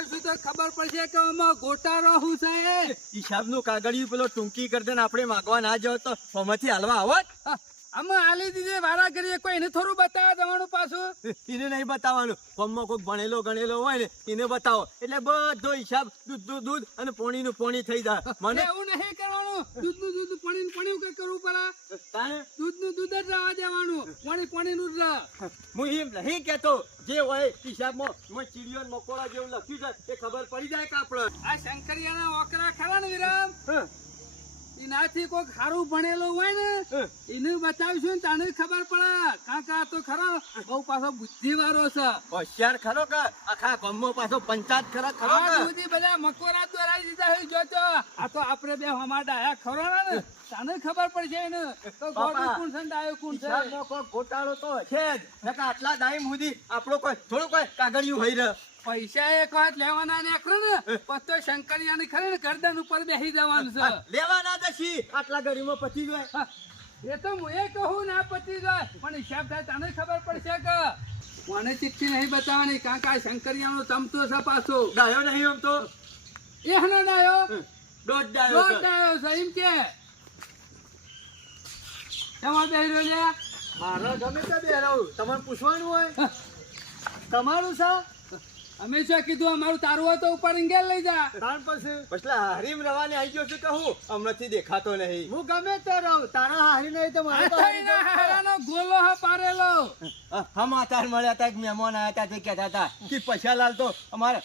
બતાવશું તો ખબર પડશે કે આમાં ગોટાળો હું છે એ. હિસાબનું કાગળિયું પેલો ટૂંકી કરી દે ને આપણે માગવા ના જાવ તો ફોમાંથી હાલવા આવત હા, આલી દીધી વારા કરીએ. કોઈ એને થોડું બતાવવા જવાનું પાછું? એને નહીં બતાવવાનું. ફોર્મમાં કોઈક ભણેલો ગણેલો હોય ને એને બતાવો. એટલે બધો હિસાબ દૂધ દૂધ દૂધ અને પોણીનું પોણી થઈ જાય. મને એવું નહીં કરવાનું. દૂધનું દૂધ પાણીનું પાણી કઈ કરવું પડે? તાણે? દૂધનું દૂધ જ રહેવા દેવાનું. પાણી પાણીનું જ રહે. હું એમ નહીં કેતો જે હોય હિસાબમાં મેં ચીડિયો મકોડા જેવું લખ્યું છે એ ખબર પડી જાય કે આપણે આ શંકરિયાના ઓકરા ખરા ને વિરામ? હં, એનાથી કોઈક સારું ભણેલું હોય ને એને બતાવશું ને તને ખબર પડે. કાકા આ તો ખરો બહુ પાછો બુદ્ધિ વાળો છે. હોશિયાર ખરો કે? આખા ગામમાં પાછો પંચાયત ખરા ખરો બધી બધા મકોરા દોરાઈ દીધા હોય જોજો આ તો આપણે બે હમાડા આયા ખરો ને તને ખબર પડશે ને તો ગોડું કોણ છે ને ડાયો કોણ છે? કોઈ ગોટાળો તો છે જ. નકા આટલા ડાઈમ સુધી આપણો કોઈ થોડું કોઈ કાગળિયું હોય રહે પૈસા એક વાત લેવાના ને ખરે ને પત્તો શંકરિયા ની ખરી ને ગરદન ઉપર બેસી જવાનું છે. લેવાના દશી આટલા ગરીમાં પતી જાય. એ તો હું એ કહું ના પતી જાય પણ હિસાબ થાય તને ખબર પડશે કે? મને ચિઠ્ઠી નહીં બતાવવાની કારણ કે આ શંકરિયાનો ચમચો છે પાછો. ડાયો નહીં આમ તો? એ હનો ડાયો? દોઢ ડાયો દોઢ ડાયો છે એમ કે. એમાં બેસી રહ્યો મારો ગમે તે બે રહું તમારે પૂછવાનું હોય? તમારું છે? અમે શું કીધું અમારું તારું હોય તો ઉપર ઇંગેલ લઈ જા. તાણ પછી? પછલા હરીમ રવાને આવી ગયો છે કહું. હમણાંથી દેખાતો નહીં. હું ગમે તે રહું. તારા હારી નહીં તો મારે તો હારી હારાનો ગોલો હા પારેલો. હમ આતાર મળ્યા હતા એક મહેમાન આવ્યા હતા તે કહેતા હતા કે પૈસા લાલ તો અમારે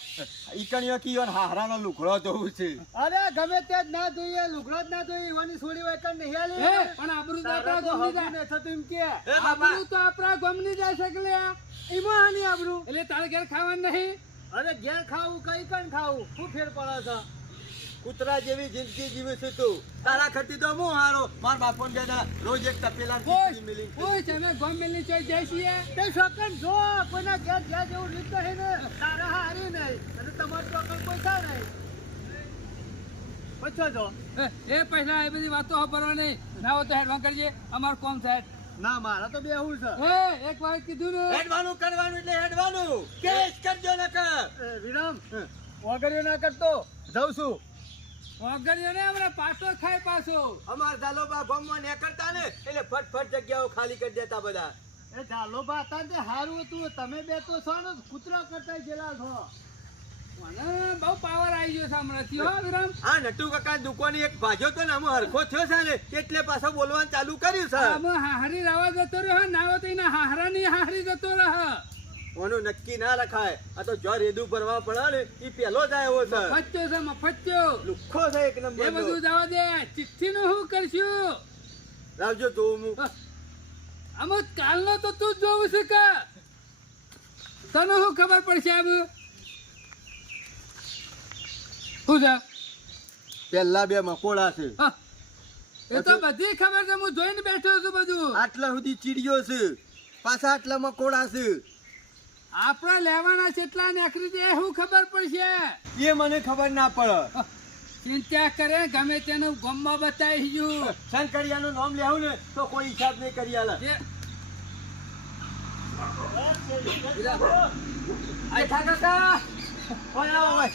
ઈકણીઓ કીયો હારાનો લુખડો જોવું છે. અરે ગમે તે જ ના જોઈએ લુખડો જ ના જોઈએ ઈવાની છોડી હોય કણ નહીં આલી. પણ આબરૂ તો આપણા તો ગમની જાય. નહીં થતું એમ કે. એ આબરૂ તો આપણા ગમની જાય છે કે. એમાં આની આબરૂ. એટલે તારે ઘેર ખાવાનું નહીં? અરે ઘેર ખાવું કઈ કણ ખાવું શું ફેર પડે છે? કૂતરા જેવી જિંદગી જીવે છે તું. તારા ખટી તો હું હારો? માર બાપો ને દાદા રોજ એક તપેલા મિલી. કોઈ અમે ગમ મિલની ચોઈ જઈ છીએ? તે શકન જો કોઈના ઘેર ઘેર જેવું રીત નહીં ને તારા હારી નહીં. અને તમારું ચોકન કોઈ થાય નહીં. પછો જો. એ, એ પહેલા એ બધી વાતો વાપરવા નહીં ના હોય તો હેડવા કરજે. અમારું કોમ થાય ના મારા તો બે હું છે એક વાર કીધું ને. હેડવાનું કરવાનું એટલે હેડવાનું. કેસ કરજો નકર. એ, વિરામ. વગર ના કરતો. જઉં છું. વગર ને હમણાં પાછો ખાય પાછો. અમાર દાલોબા ને કરતા ને એટલે ફટફટ જગ્યાઓ ખાલી કરી દેતા બધા. એ ઝાલો બા હતા તે હારું હતું. તમે બે તો છો ને કૂતરા કરતા જેલા છો મને બહુ પાવર આવી ગયો છે હમણાંથી હો વિરામ. આ નટુ કાકા દુકાને એક ભાજો તો ને આમાં હરખો થયો છે ને એટલે પાછો બોલવાનું ચાલુ કર્યું છે. આમાં હાહરી રાવા જતો રહ્યો ના હોય તો એના હાહરાની હાહરી જતો રહે. ઓનું નક્કી ના રખાય. આ તો જો રેદુ ભરવા પડે ને ઈ પેલો જ આવ્યો છે. મફત્યો છે મફત્યો. લુખ્ખો છે એક એ બધું જવા દે. ચિઠ્ઠી નું શું કરશું? લાવજો જોઉં હું. આમાં કાલનો તો તું જોવું છે કે? તને શું ખબર પડશે આમ શું છે? પેલા બે મકોડા છે. એ તો બધી ખબર છે હું જોઈને બેઠો છું બધું. આટલા સુધી ચીડિયો છે. પાછા આટલા મકોડા છે. આપણા લેવાના કેટલા નેકરી દે શું ખબર પડશે? એ મને ખબર ના પડે. ચિંતા કરે ગમે તેનું ગમમાં બતાવી ગયું શંકરિયાનું નામ લેવું ને તો કોઈ હિસાબ નહીં કરી આલે. થા કાકા. ઓય.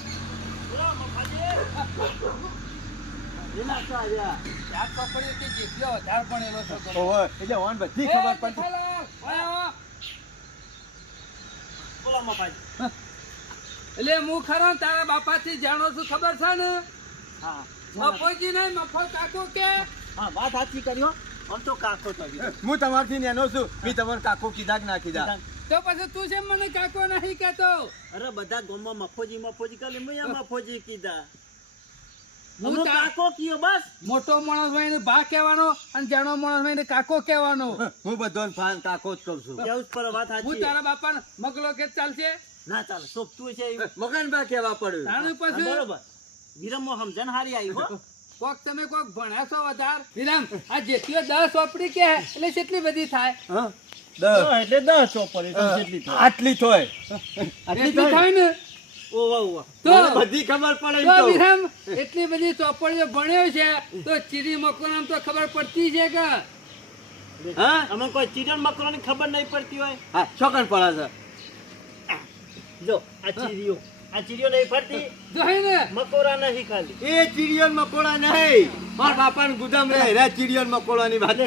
ઓય, એટલે ઓન બધી ખબર પડતી. એટલે હું ખરો તારા બાપા થી જાણો છું ખબર છે ને? હા મફોજી નહીં મફો કાકો કે? હા વાત સાચી કર્યો આમ તો કાકો તો હું તમારથી નેનો છું. મેં તમારે કાકો કીધા કે ના કીધા તો પછી તું છે મને કાકો નહીં કેતો અરે બધા ગોમમાં મફોજી મફોજી કરી મેં આ મફોજી કીધા. હું કાકો કયો બસ. મોટો માણસ હોય એને ભા કહેવાનો અને જાણો માણસ હોય એને કાકો કહેવાનો. હું બધો ફાન કાકો જ કહું છું. કેવું પર વાત હું તારા બાપા મગલો કે ચાલશે? ના ચાલે સોપતું છે મગન ભા કહેવા પડ્યું. તારું પછી? બરોબર. વિરમો સમજણ હારી આવી હો. કોક તમે કોક ભણ્યા છો વધારે. વિરામ આ જેટલી દસ ઓપડી કે એટલે કેટલી બધી થાય. હા? દસ. એટલે દસ ઓપડી જેટલી થાય. આટલી થોય ને બધી ખબર પડે એટલી બધી ચોપડીઓ ભણ્યો છે તો ચીરી મકોનામ તો ખબર પડતી છે કે? હા? અમે કોઈ ચીડન મકરોની ખબર નહીં પડતી હોય. હા ચોકન પડે છે? જો આ ચીરીઓ. આ ચીડીઓ નહીં ફરતી જોઈ ને. મકોરા નહીં ખાલી. એ ચીડિયો મકોડા નહીં. મારા બાપા ગુદામ રહે રે ચીડિયો ને મકોડાની વાત.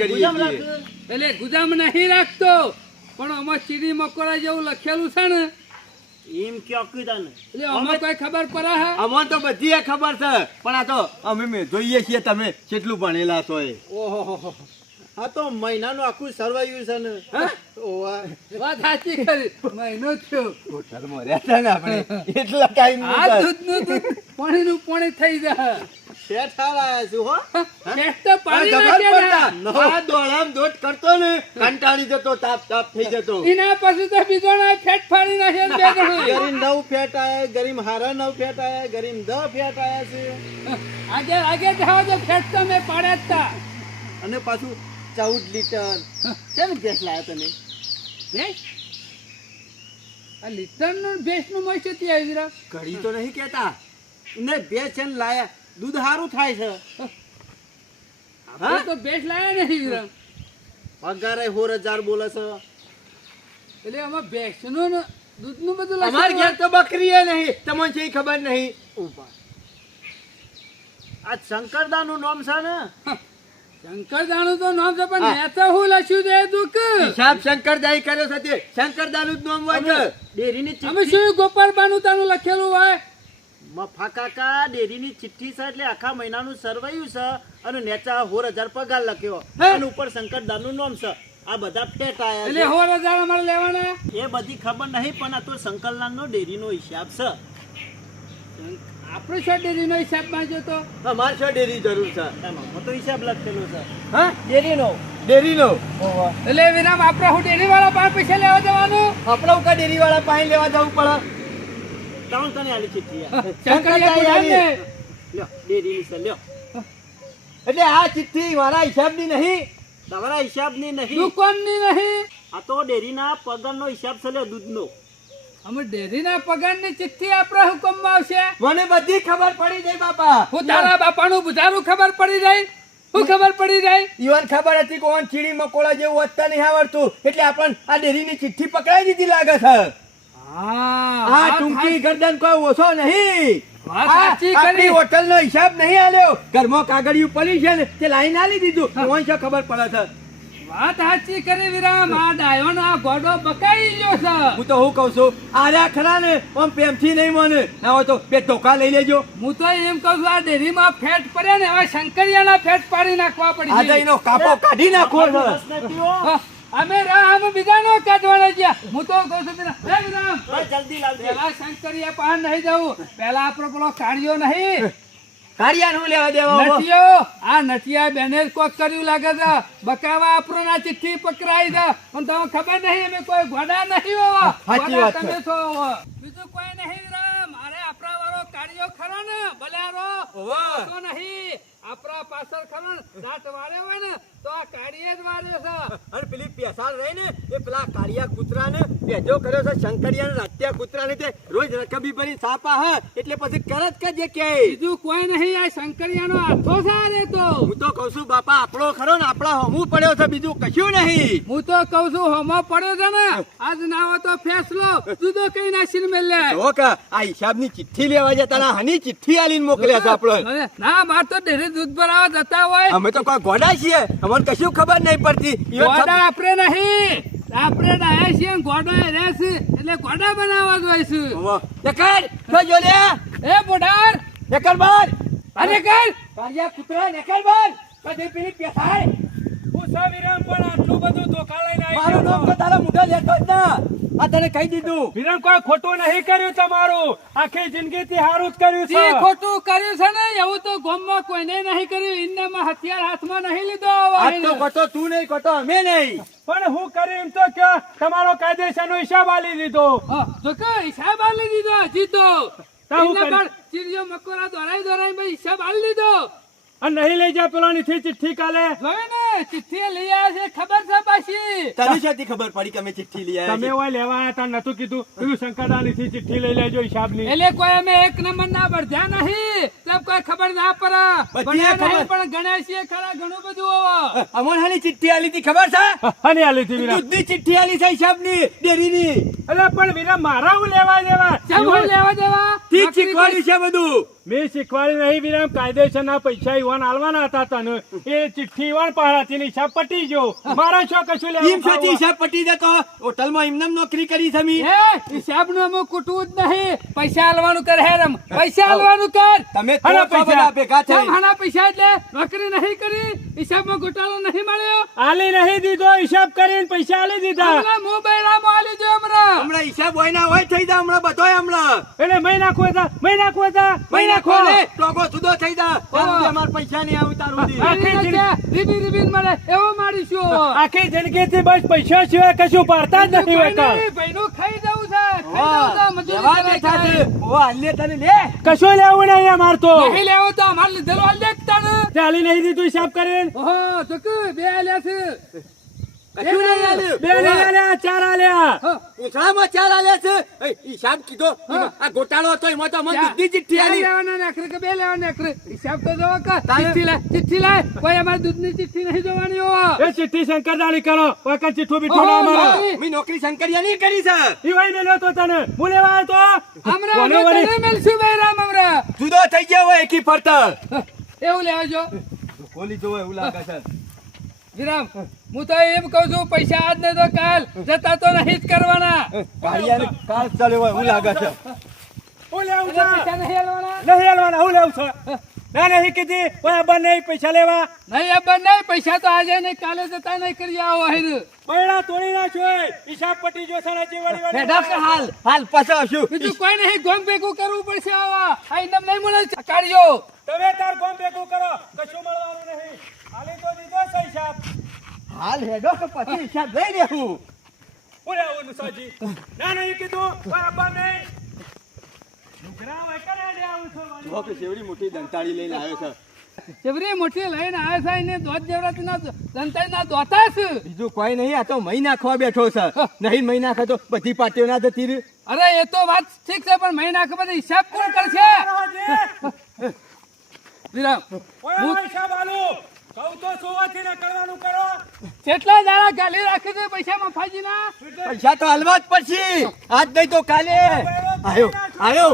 એટલે ગુદામ નહીં રાખતો. પણ આમાં ચીડી મકોડા જેવું લખેલું છે ને એમ ક્યાં કીધા એટલે અમે કોઈ ખબર પડે હે? અમને તો બધી ખબર છે. પણ આ તો અમે મે જોઈએ છીએ તમે કેટલું ભણેલા છો એ. ઓહો આ તો મહિનાનું આખું સર્વાયું છે ને? ઓવા. વાત સાચી કરી. મહિનો થયો. હોટલમાં રહ્યા હતા ને આપણે. એટલા ટાઈમ આ દૂધનું દૂધ પાણીનું પાણી થઈ જાય. શેઠ હાલ આયા છું હો? શેઠ તો પાડી નાખ્યા ને. આ દોડામ દોડ કરતો ને કંટાળી જતો તાપ તાપ થઈ જતો. એના પછી તો બીજો ફેટ ફાડી નાખે ને બે જણો. ગરીમ નવ ફેટ આયા ગરીમ હારા નવ ફેટ આયા ગરીમ દહ ફેટ આયા છે. આજે આજે જાઓ તો ફેટ તો પાડ્યા જ અને પાછું ચૌદ લીટર. કેમ ગેસ લાયા તને ભેંસ? આ લીટરનું ભેંસનું મોય છે ત્યાં ઘડી તો નહીં કેતા ને ને લાયા. દૂધ સારું થાય છે. તો ભેંસ લાયા ને વિરામ. પગારે હોર હજાર બોલે છે. એટલે આમાં ભેંસનું ને દૂધનું બધું અમારે ઘેર તો બકરી નહીં. તમને છે ખબર નહીં? ઊભા. આ શંકરદા નું નામ છે ને? શંકરદાનું તો નામ છે પણ મેં તો હું લખ્યું છે દુઃખ. હિસાબ શંકરદાઈ કર્યો છે તે. શંકરદાનું જ નામ હોય છે. ડેરીની અમે શું ગોપાલબાનું તાનું લખેલું હોય? મફા કાકા ડેરીની ચિઠ્ઠી છે એટલે આખા મહિનાનું સરવાયું છે અને નેચા હોર હજાર પગાર લખ્યો? અને ઉપર શંકરદાનનું નામ છે. આ બધા આયા એટલે હોર હજાર અમારે લેવાના? એ બધી ખબર નહીં પણ આ તો શંકરલાલનો ડેરીનો હિસાબ છે. આપણે છે ડેરીનો હિસાબ માંજો તો. અમારે છે ડેરી જરૂર છે. એમાં તો હિસાબ લખેલો છે. હા? ડેરીનો. ડેરીનો. એટલે વિરામ આપણે હું ડેરી વાળા પાસે પૈસા લેવા જવાનું? આપણે હું ડેરી વાળા પાસે લેવા જવું પડે? ત્રણ તને આલી ચિઠ્ઠી. લ્યો ડેરીની છે લ્યો. એટલે આ ચિઠ્ઠી મારા હિસાબની નહીં. તમારા હિસાબની નહીં. દુકાનની નહીં? આ તો ડેરીના પગારનો હિસાબ છે લ્યો દૂધનો. અમે ડેરીના પગારની ચિઠ્ઠી આપણા હુકમમાં આવશે? મને બધી ખબર પડી જાય બાપા. હું તારા બાપાનું બુધારું ખબર પડી જાય? શું ખબર પડી જાય? ઈવન ખબર હતી કોણ ચીડી મકોડા જેવું વધતા નહીં આવડતું. એટલે આપણને આ ડેરીની ચિઠ્ઠી પકડાઈ દીધી લાગે છે. આ ટૂંકી ગરદન કોઈ ઓછો નહીં. વાત આ સાચી આપણી કરી. હોટલનો હિસાબ નહીં આલ્યો. ઘરમાં કાગળિયું પડી છે ને તે લાઈન આલી દીધું. ઓન શું ખબર પડે છે. વાત સાચી કરી વિરામ. આ ડાયોનો આ ગોડો બકાઈ ગયો છે. હું તો હું કહું છું આર્યા ખરા ને આમ પ્રેમથી નહીં મને. ના હોય તો બે ધોકા લઈ લેજો. હું તો એમ કહું છું આ ડેરીમાં ફેટ પડે ને હવે શંકરિયાના ફેટ પાડી નાખવા પડે એનો કાપો કાઢી. હા, અમે રામ બીજાનો કાઢવાના ગયા હું તો કહું છું હે ભાઈ જલ્દી લાવજો. પેલા શંકરિયા પાન નહીં જવું પેલા આપણો પેલો કાઢ્યો નહીં. કાઢિયા નું લેવા દેવા નટિયો આ નટિયા બેને કોક કર્યું લાગે છે. બકાવા આપણો ના ચિઠ્ઠી પકડાઈ છે. પણ તમને ખબર નહીં અમે કોઈ ઘોડા નહીં હોવા. સાચી વાત તમે છો. બીજું કોઈ નહીં રામ. મારે આપણા વાળો કાઢ્યો ખરો ને બલારો. તો નહીં. આપણા પાછળ ખરો રાત વાળે હોય ને તો જ વાળે છે. અને પેલી પેસાળ રહી ને એ પેલા કાળિયા કૂતરાને ભેજો કર્યો છે શંકરિયા ને કૂતરાને તે રોજ રકબી ભરી સાપા હ એટલે પછી કરત કે જે કે? બીજું કોઈ નહીં આ શંકરિયાનો હાથો છે તો હું તો કઉ છું બાપા આપણો ખરો ને આપણા હમું પડ્યો છે બીજું કશું નહીં. હું તો છું હોમો પડ્યો છે ને આજ ના હોય તો ફેસલો જુદો કઈ નાસીને મેલે જો કે આ હિસાબની ચિઠ્ઠી લેવા જતા ના હની ચિઠ્ઠી આલીને મોકલ્યા છે આપણો. ના માર તો ડેરી દૂધ ભરાવા જતા હોય. અમે તો કોઈ ગોડા છીએ અમને કશું ખબર નહીં પડતી. આપણે નહીં. આપણે ડાયા છીએ ગોડા એ રહે એટલે ગોડા બનાવવા જોઈએ છે. હોવે. નેકર, જો લે. એ બોડાર. દેખર બાર અરે કર કાળિયા કૂતરા નેકર બાર કદી પેલી પેસાય. હું સવિરામ પણ આટલું બધું ધોકા લઈને મારું નામ તો તારા મુઢે લેતો જ ના. આ તને કહી દીધું. વિરમ કોઈ ખોટું નહીં કર્યું તમારું. આખી જિંદગી થી હારું જ કર્યું છે. ખોટું કર્યું છે ને એવું તો ગોમમાં કોઈને નહીં કર્યું. ઇન્નામાં હથિયાર હાથમાં નહીં લીધો આજ તો ખોટો તું નહીં ખોટો અમે નહીં. પણ હું કરી એમ તો કે તમારો કાયદેસર નો હિસાબ આલી દીધો હા, જો કે હિસાબ આલી દીધો જીતો તો. ચીડિયો મકોરા દોરાઈ દોરાઈ ભાઈ હિસાબ આલી દીધો અને નહીં લઈ જા પેલાની થી ચિઠ્ઠી કાલે. જોયું ને? ચિઠ્ઠી લઈ આવ્યા છે ખબર છે પાછી? તને શેથી ખબર પડી કે અમે ચિઠ્ઠી લઈ આવ્યા તમે? ઓય લેવા આવ્યા તા નતું કીધું. પેલું શંકરદાની થી ચિઠ્ઠી લઈ લેજો હિસાબની એટલે કોઈ અમે એક નંબર ના બળધ્યા નહીં. તબ કોઈ ખબર ના પડે. પણ ગણેશ એ ખરા ઘણું બધું હોવો. અમોન હાલી ચિઠ્ઠી આલી હતી ખબર છે? અને આલી હતી દૂધની ચિઠ્ઠી આલી છે હિસાબની ડેરી ની એટલે પણ વીરા મારા હું લેવા દેવા? કેમ હું લેવા દેવા? ઠીક શીખવાડ્યું છે બધું. મેં શીખવાડ્યું નહીં વિરામ કાયદેસરના પૈસા ઈવાન આલવાના હતા તને. એ ચિઠ્ઠી ઈવાન પાડાથી હિસાબ પટી ગયો મારા શું કશું લેવા એમ સાચી હિસાબ પટી જતો હોટલમાં એમનેમ નોકરી કરી છે મી. એ હિસાબનું અમુક કૂટવું જ નહીં. પૈસા આલવાનું કર હેરમ પૈસા આલવાનું કર. તમે તો પૈસા. ભેગા થઈ કેમ પૈસા એટલે નોકરી નહીં કરી. હિસાબમાં ગોટાળો નહીં મળ્યો. આલી નહીં દીધો હિસાબ કરીને પૈસા આલી દીધા. હમણાં મોબાઈલમાં આલી દો હમણાં. હમણાં હિસાબ હોય ના હોય થઈ જા હમણાં બધોય હમણાં. એટલે મહિના ખોતા મહિના ખોતા મહિના ખોલે ટોકો સુધો થઈ જા. અમાર પૈસા નહીં આવતા રૂધી રીબી આખી જિંદગી- મળે એવો મારીશું આખી જિંદગીથી બસ પૈસા સિવાય કશું પાડતા જ નથી હોય કાં. ભાઈનું ખાઈ જવું છે ખાઈ જવું છે મજૂરી લેવા કરે બેઠા છે. છે. ઓ, હાલે તને લે. કશું લેવું નહીં અમાર તો નહીં લેવો તો અમારે લીધેલો હાલ દેખ તને. ચાલી નહીં દીધું હિસાબ કરીને ઓહો, તો કે બે આલ્યા છે કશું નહીં આલ્યું. બે નહીં આલ્યા ચાર આલ્યા હા. પૂંછડામાં ચાર આલ્યા છે હિસાબ કીધો હા. આ ગોટાળો હતો એમાં તો ચાર- દૂધની ચિઠ્ઠી આલી લેવાના ને આખરે કે બે લેવાના આખરે. હિસાબ તો જોવો કે ચિઠ્ઠી લાય ચિઠ્ઠી લાય કોઈ અમારે દૂધની ચિઠ્ઠી નહીં જોવાની હોવા એ ચિઠ્ઠી શંકરદાણી કરો વખત ચિઠ્ઠું બીઠું ના મારો. મેં નોકરી શંકરિયાની કરી સર ઈ વહી મેલ્યો તો તને હું લેવા આવ્યો તો હમણાં કોને અમે વળી? તને મેલશું બૈરામ હમણાં. જુદો થઈ ગયો હોય એકી ફરતર એવું લેવા જો કોલી જોવો એવું લાગે છે વિરામ. હું તો એમ કહું છું પૈસા આજ ને તો કાલ. જતા તો નહીં જ કરવાના. કાળિયાને કાલ ચાલ્યો હોય હું લાગે છે. હું લેવું એટલે પૈસા નહીં આલવાના? નહીં આલવાના હું લેવું છે? ના નહીં કીધી ઓય બંને પૈસા લેવા. નહીં આ બંને પૈસા તો આજે નહીં કાલે જતા નહીં કરી આવો હેર. બૈડા તોડી નાખ્યો. હિસાબ પટી જો સારા જેવાડી વાળી. હાલ. હાલ પાછો બીજું કોઈ નહીં ગોમ ભેગું કરવું પડશે આવા. આ ઇનામ નહીં મળે કાઢ્યો તમે તાર કોમ ભેગું કરો. કશું મળવાનું નહીં. આલી તો દીધો છે હિસાબ હાલ હેડો કે પછી હિસાબ લઈ લેવું. હું લેવાનું સાજી. ના નહીં કીધું બરાબર નહીં. લુગડા વગર લે આવું છું વાળી. જો મોટી દંતાળી લઈને આવ્યો છે. ચેવરી મોટી લઈને આવે છે એને દોત જેવડાતીના દંતાઈના દોતા છે. બીજું કોઈ નહીં આ તો મહિના નાખવા બેઠો છે. નહીં મહિના નાખે તો બધી પાટીઓ ના જતી રહી. અરે એ તો વાત ઠીક છે પણ મહિના ખબર હિસાબ કોણ કરશે? વિરામ. ઓય ઓય હિસાબ આલું. કહું તો સુવાથી ને કરવાનું કરો. કેટલા દાડા ગાલી રાખી દે પૈસા મફાજીના. પૈસા તો હાલવા જ પડશે. આજ નહીં તો કાલે. આવ્યો આવ્યો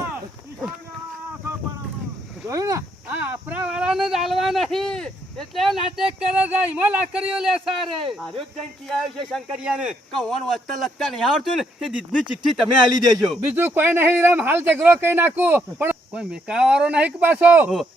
જોયું ને? આ આપણા વાળાને જ હાલવા નહીં એટલે નાટક કરે છે એમાં લાકડીઓ લે સારે. આવ્યો જ જઈને કી આવ્યો છે શંકરિયાને. કહોન ઓન લગતા નહીં આવડતું ને તે દીદની ચિઠ્ઠી તમે આલી દેજો. બીજું કોઈ નહીં રામ હાલ ઝઘડો કઈ નાખું. પણ કોઈ મેકાવાળો નહીં કે પાછો?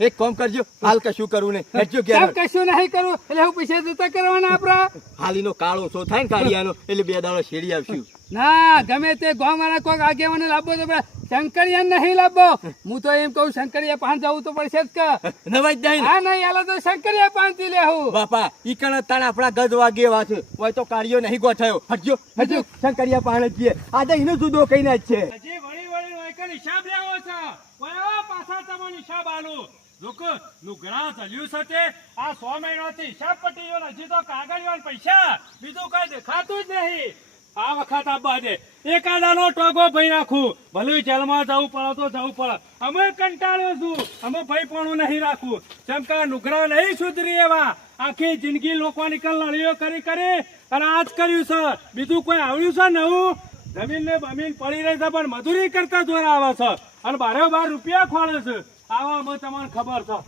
એક કામ કરજો હાલ કશું કરવું ને હેડજો કે કશું નહીં કરવું એટલે હું પૈસા જતા કરવાના આપડા હાલીનો કાળો છો થાય ને કાળિયાનો? એટલે બે દાડો શેરી આવશું. ના ગમે તે ગામવાળા કોઈક આગેવાને લાવવો તો શંકરિયા નહીં લાવો હું તો એમ કહું શંકરિયા પાન જવું તો પડશે જ કે. નહીં હા નહીં આલો તો શંકરિયા પાનથી લેવું બાપા ઈ કણ તાણ આપણા ગજ વાગે વાત હોય તો કાર્યો નહીં ગોઠાયો. હટજો હજુ શંકરિયા પાણ જ આ આજે એનો જુદો કહીને જ છે. હજી વળી વળી હોય કે હિસાબ લેવો છે? કોઈ ઓ પાછા તમને હિસાબ આલો. લોકો લુગડા ચલ્યું છે તે. આ સો મહિનાથી હિસાબ પટી ગયો ને હજી તો કાગળિયો પૈસા. બીજું કઈ દેખાતું જ નહીં. આ વખત આબા દે એકાદાનો ટોગો ભઈ નાખું. ભલે જેલમાં જવું પડે તો જવું પડે. અમે કંટાળ્યો છું. અમે ભાઈ પણ નહીં રાખવું જેમ કે આ નુગરા નહીં સુધરી એવા. આખી જિંદગી લોકોની લડીઓ કરી કરી અને આજ કર્યું છે. બીજું કોઈ આવડ્યું છે નવું? જમીન ને બમીન પડી રહી છે, પણ મજૂરી કરતા જોર આવે છે. અને બારે બાર રૂપિયા ખોળે છે. આવા અમે તમને ખબર છે.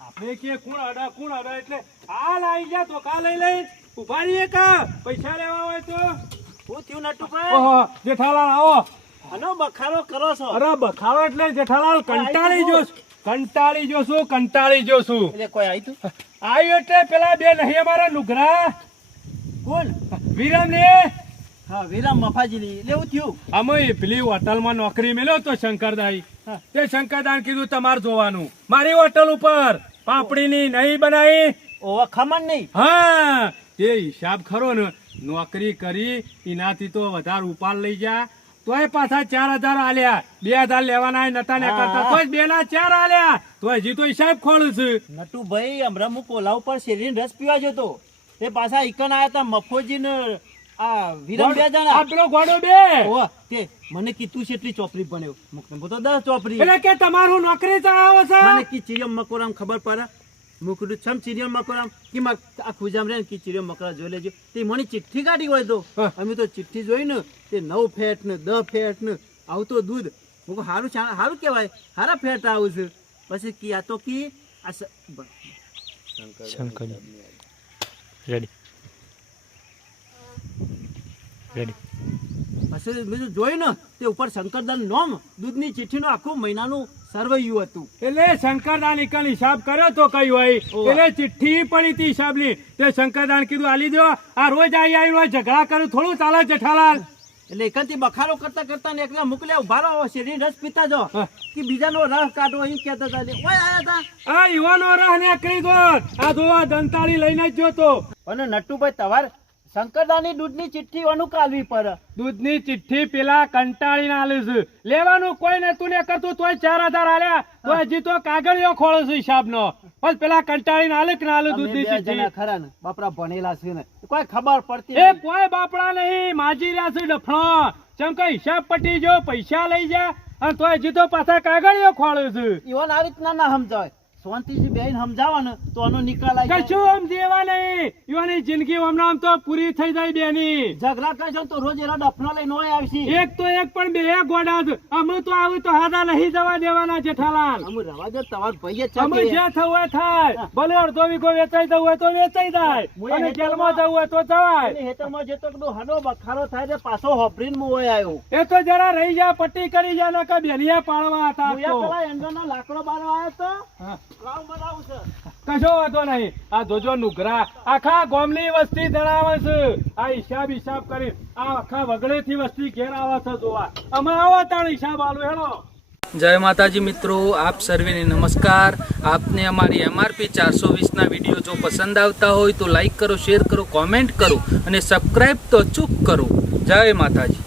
આપણે કે કોણ અડા કોણ અડા એટલે હાલ આવી ગયા તો કા લઈ લઈ. ઊભા રહીએ કા? પૈસા લેવા હોય તો? હું થયું નટુભાઈ ઓહો જેઠાલાલ આવો. આનો બખારો કરો છો. અરે બખારો એટલે જેઠાલાલ કંટાળી જોશ કંટાળી જોશું કંટાળી જોશું એટલે કોઈ આવી તું? આવ્યો એટલે પેલા બે નહીં અમારા લુગરા કોણ? વિરમ ને હા વિરામ મફાજીની. લેવું થયું. અમે પેલી હોટલમાં નોકરી મેલ્યો તો શંકરદાઈ. તે શંકરદાન કીધું તમારે જોવાનું. મારી હોટલ ઉપર પાપડીની નહીં બનાવી. ઓવા ખમણ નહીં. હા જે હિસાબ ખરો ને નોકરી કરી એનાથી તો વધારે ઉપાડ લઈ જા. તોય પાછા ચાર હજાર આલ્યા. બે હજાર લેવાના નતા ને કરતા. તોય બે ના ચાર આલ્યા. તો હજી તો હિસાબ ખોલું છું. નટુભાઈ હમણાં હું કોલા ઉપર શેરી રસ પીવા જતો. એ પાછા ઇકન આયા તા મફોજી ને આ વિરમ બે જણા. આ ઘોડો બે. ઓ તે મને કીધું છે એટલી ચોપડી બન્યો મુકને તો દસ ચોપડી. એટલે કે તમારું નોકરી ચાવો છે. મને કી ચીડિયમ મકોરામ ખબર પડે? મુકડું છમ ચીડિયમ મકોરામ. કે માં આખું જામ રે કે ચીડિયમ મકોરા જોઈ લેજો. તે મણી ચિઠ્ઠી કાઢી હોય તો. અમે તો ચિઠ્ઠી જોઈ ને તે નવ ફેટ ને દસ ફેટ ને આવતો દૂધ. હું ચા- હારું કહેવાય. હારા ફેટ આવું છે. પછી કી આ તો કી આ શંકર. રેડી. રેડી. પછી બીજું જોઈ ને તે ઉપર શંકરદાન નોમ. દૂધની ચિઠ્ઠીનો આખું મહિનાનું સરવૈયું હતું. એટલે શંકરદાન એકલ હિસાબ કર્યો તો કઈ હોય. એટલે ચિઠ્ઠી પડી હતી હિસાબની. તે શંકરદાન કીધું આલી દો આ રોજ આવી આવી રોજ ઝઘડા કરું થોડું ચાલે જેઠાલાલ એટલે એકથી બખારો કરતા કરતા ને એકલા મોકલ્યા ઊભા રહો શેરડી રસ પીતા જો. કે બીજાનો રસ કાઢો એમ કહેતા હતા. ઓય આયા હતા આ યુવાનો રાહ નીકળી ગયો આ જોવા દંતાળી લઈને જ જોતો અને નટુભાઈ તમારે શંકરદાની દૂધની ચિઠ્ઠી અનુ કાલવી પડે દૂધની ચિઠ્ઠી પેલા કંટાળીને આલે છે. લેવાનું કોઈ નતું ને કરતું તોય ચાર હજાર આલ્યા. તો હજી તો કાગળિયો ખોળો છે હિસાબનો. પણ પેલા કંટાળીને આલે કે ના આલે દૂધની ચિઠ્ઠી? ખરા ને બાપરા ભણેલા છે ને. કોઈ ખબર પડતી એ કોઈ બાપડા નહીં માજી રહ્યા છે ડફણો. ચમ કે હિસાબ પટી જો પૈસા લઈ જા. અને તોય હજી તો પાછા કાગળિયો ખોળો છે. ઈવન આ રીતના ના સમજાય. શાંતિથી બેન સમજાવો ને તો આનો નિકાલ આવી કશું આમ દેવા નહીં. યુવાની જિંદગી હમણાં તો પૂરી થઈ જાય બેની. ઝઘડા કરશો તો રોજ એના ડફનો લઈને ઓય આવશે. એક તો એક પણ બે ગોડા અમે તો આવું તો હાદા નહીં જવા દેવાના જેઠાલાલ. અમે રવા દે તમારા ભાઈએ જ અમે જે થવું થાય. ભલે અડધો વીઘો વેચાઈ જવું હોય તો વેચાઈ જાય. અને જેલમાં જવું હોય તો જવાય. હેતરમાં જે તો હાડો બખારો થાય છે પાછો હોપરીન ઓય આવ્યો. એ તો જરા રહી જા પટ્ટી કરી જા નકા બેલિયા પાડવા હતા પેલા એંગલનો લાકડો બારવા આવ્યો તો? હા. કશો વાંધો નહીં. આ જોજો નુગરા. આખા ગામની વસ્તી ધરાવે છે. આ હિસાબ હિસાબ કરી આ આખા વગડેથી વસ્તી ઘેર આવે છે જોવા. અમે આવો તાણ હિસાબ આલો હેડો જય માતાજી મિત્રો આપ સર્વેને નમસ્કાર. આપને અમારી એમઆરપી ચારસો વીસના વીડિયો જો પસંદ આવતા હોય તો લાઈક કરો શેર કરો કોમેન્ટ કરો અને સબસ્ક્રાઈબ તો ચૂક કરો. જય માતાજી.